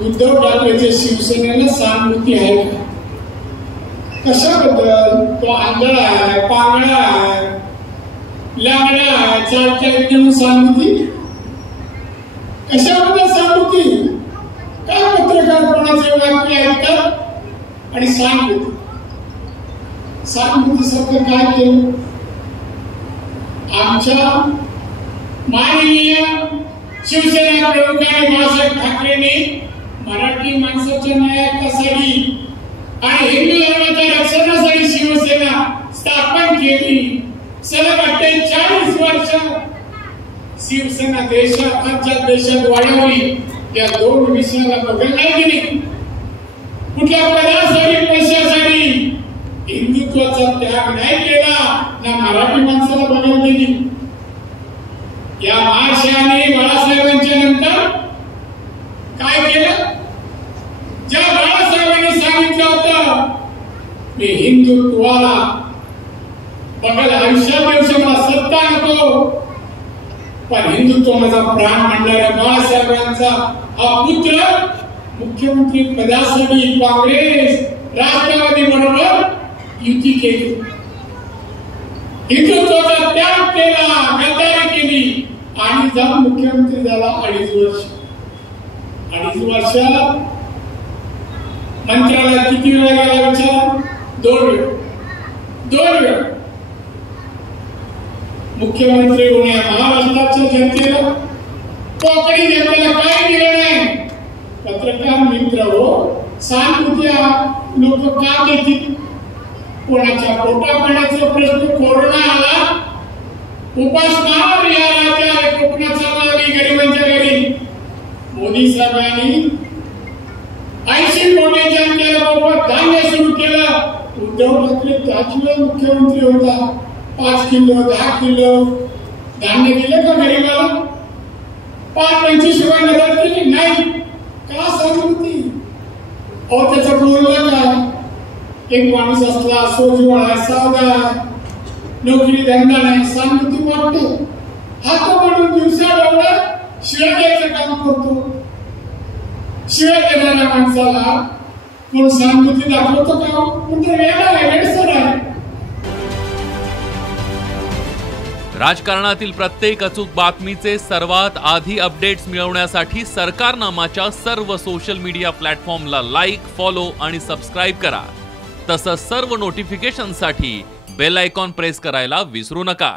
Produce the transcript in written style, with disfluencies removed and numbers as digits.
उद्धव ठाकरेच्या शिवसेनेला सहानुभूती आहे का? कशाबद्दल? तो आंधळा आहे, पांगळा आहे, लांगडा आहे, चालता येत नाही सहानुभूती? कशाबद्दल सहानुभूती? काय पत्रकार कोणाचे वाक्य ऐकतात आणि सहानुभूती? सहानुभूतीसारखं काय केलं? आमच्या माननीय शिवसेना प्रमुखांनी बाळासाहेब ठाकरेंनी मराठी माणसाच्या न्यायासाठी आणि हिंदू धर्माच्या रक्षणासाठी शिवसेना स्थापन केली. सलग 48 वर्ष शिवसेना देशात वाढवली. या दोन विषयाला बघत नाही गेली. कुठल्या पदासाठी पैशासाठी हिंदुत्वाचा त्याग नाही केला, ना मराठी माणसाला बघत गेली. या महाशयाने बाळासाहेबांच्या नंतर काय केलं? ज्या बाळासाहेबांनी सांगितलं होतं मी हिंदुत्वाला बघायला आयुष्यात मला सत्ता नको, पण हिंदुत्व माझा प्राण मानणाऱ्या बाळासाहेबांचा हा पुत्र मुख्यमंत्री पदासाठी काँग्रेस राष्ट्रवादी बरोबर युती केली. हिंदुत्वाचा त्याग केला, गद्दारी केली आणि जाऊन मुख्यमंत्री झाला. 2.5 वर्ष. 2.5 वर्षात मंत्रालयात किती वेळा गेला विचार? 2 वेळा. मुख्यमंत्री होणे महाराष्ट्राच्या जनतेला, कोकणी जनतेला काय दिलं नाही? पत्रकार मित्र हो, सहानुभूती लोक का देतील? कोणाच्या पोटापाण्याचा प्रश्न, कोरोना आला, उपासमार या राज्यात कोकणाचा मागे गरिबांच्या घरी मोदी साहेबांनी 80 कोटी जनतेला मोफत धान्य सुरू केलं. उद्धव ठाकरे त्याच मुख्यमंत्री होता. 5 किलो 10 किलो धान्य दिले का गरीबाला? 5-25 रुपये मदत केली नाही का? सहानुभूती? अहो त्याचं बोललं का? एक माणूस असला सोजवळा सावधा, नोकरी धंदा नाही, सहानुभूती वाटते. हात म्हणून दिवसा डोळा शिव्या द्यायचं काम करतो. शिव्या देणाऱ्या माणसाला कोण सहानुभूती दाखवतो का? म्हणजे वेडसर आहे. राजकारणातील प्रत्येक अचूक बातमीचे सर्वात आधी अपडेट्स मिळवण्यासाठी सरकारनामाच्या सर्व सोशल मीडिया प्लॅटफॉर्मला लाईक, फॉलो आणि सबस्क्राईब करा. तसंच सर्व नोटिफिकेशनसाठी बेल आयकॉन प्रेस करायला विसरू नका.